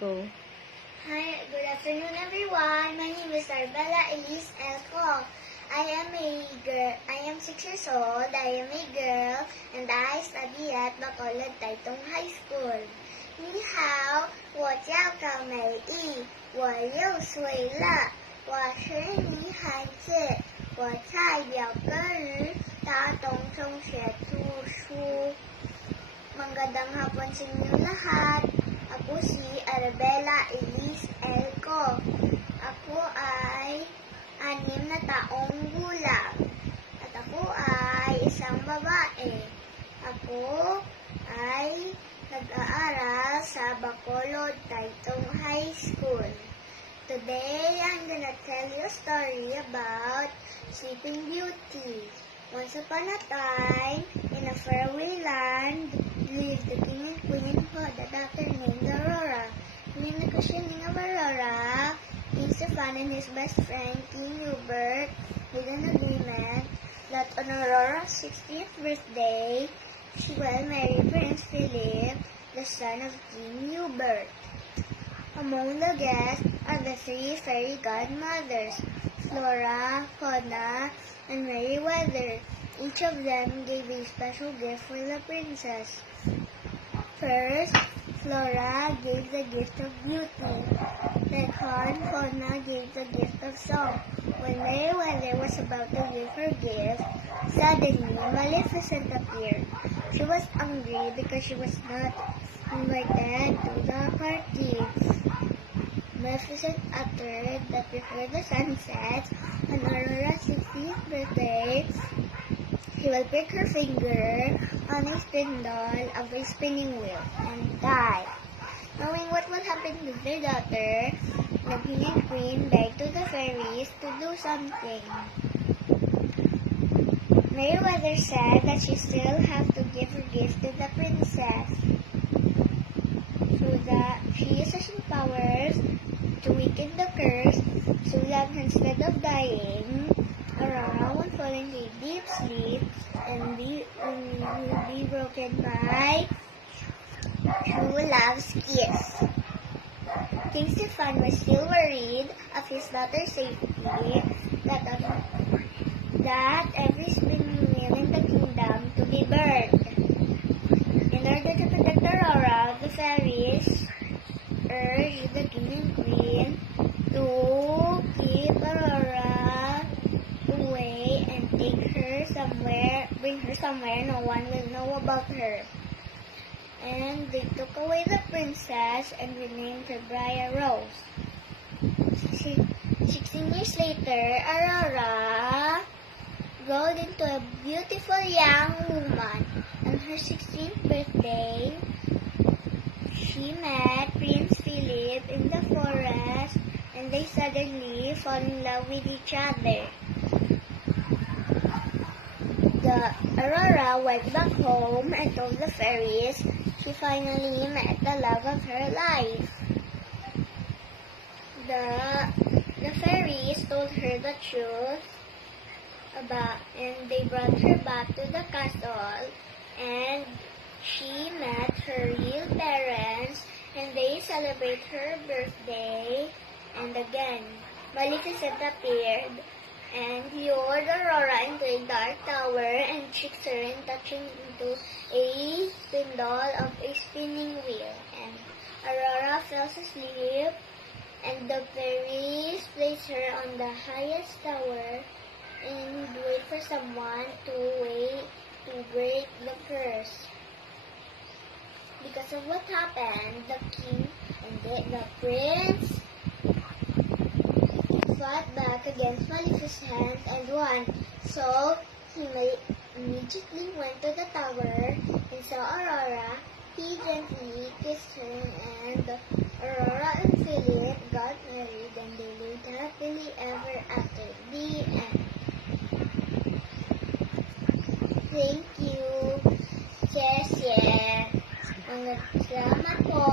Go. Hi, good afternoon everyone. My name is Arbella Elise Elco. I am 6 years old. I am a girl and I study at Bacolod Taitung High School. 你好，我叫高美丽，我6岁了，我是女孩子，我在表哥于大东中学读书。Magandang hapon sa inyo lahat. Ako si Arbella Elise Elco. Ako ay 6 na taong gulang. At ako ay isang babae. Ako ay nag-aaral sa Bacolod Taitung High School. Today, I'm gonna tell you a story about Sleeping Beauty. Once upon a time, in a faraway land, lived the king and queen who had a daughter named Aurora. During the christening of Aurora, King Stefan and his best friend, King Hubert, made an agreement that on Aurora's 60th birthday, she will marry Prince Philip, the son of King Hubert. Among the guests are the 3 fairy godmothers, Flora, Fauna, and Merryweather. Each of them gave a special gift for the princess. First, Flora gave the gift of beauty. Second, Fauna gave the gift of song. When Merryweather was about to give her gift, suddenly Maleficent appeared. She was angry because she was not invited to the party. Maleficent uttered that before the sun sets on Aurora's 60th birthday, he will prick her finger on a spindle of a spinning wheel and die. Knowing what will happen to their daughter, the king and queen begged to the fairies to do something. Merryweather said that she still have to give her gift to the princess, so that she uses her powers to weaken the curse, so that instead of dying, Aurora will fall into a deep sleep and will be broken by true love's kiss. King Stefan was still worried of his daughter's safety, that every spinning wheel in the kingdom to be burned. In order to protect Aurora, the fairies urged the king and queen to keep Aurora away and bring her somewhere no one will know about her. And they took away the princess and renamed her Briar Rose. 16 years later, Aurora grew into a beautiful young woman. On her 16th birthday, she met Prince Philip in the forest and they suddenly fall in love with each other. The Aurora went back home and told the fairies she finally met the love of her life. The fairies told her the truth and they brought her back to the castle and she met her real parents and they celebrate her birthday. And again, Maleficent appeared and lured Aurora into a dark tower and tricked her in touching into a spindle of a spinning wheel. And Aurora fell asleep and the fairies placed her on the highest tower and wait for someone to break the curse. Because of what happened, the king and the prince fought back against Maleficent and won. So he immediately went to the tower and saw Aurora. He gently kissed her and Aurora and Philip got married and they lived happily ever after. The end. Thank you. Salamat po.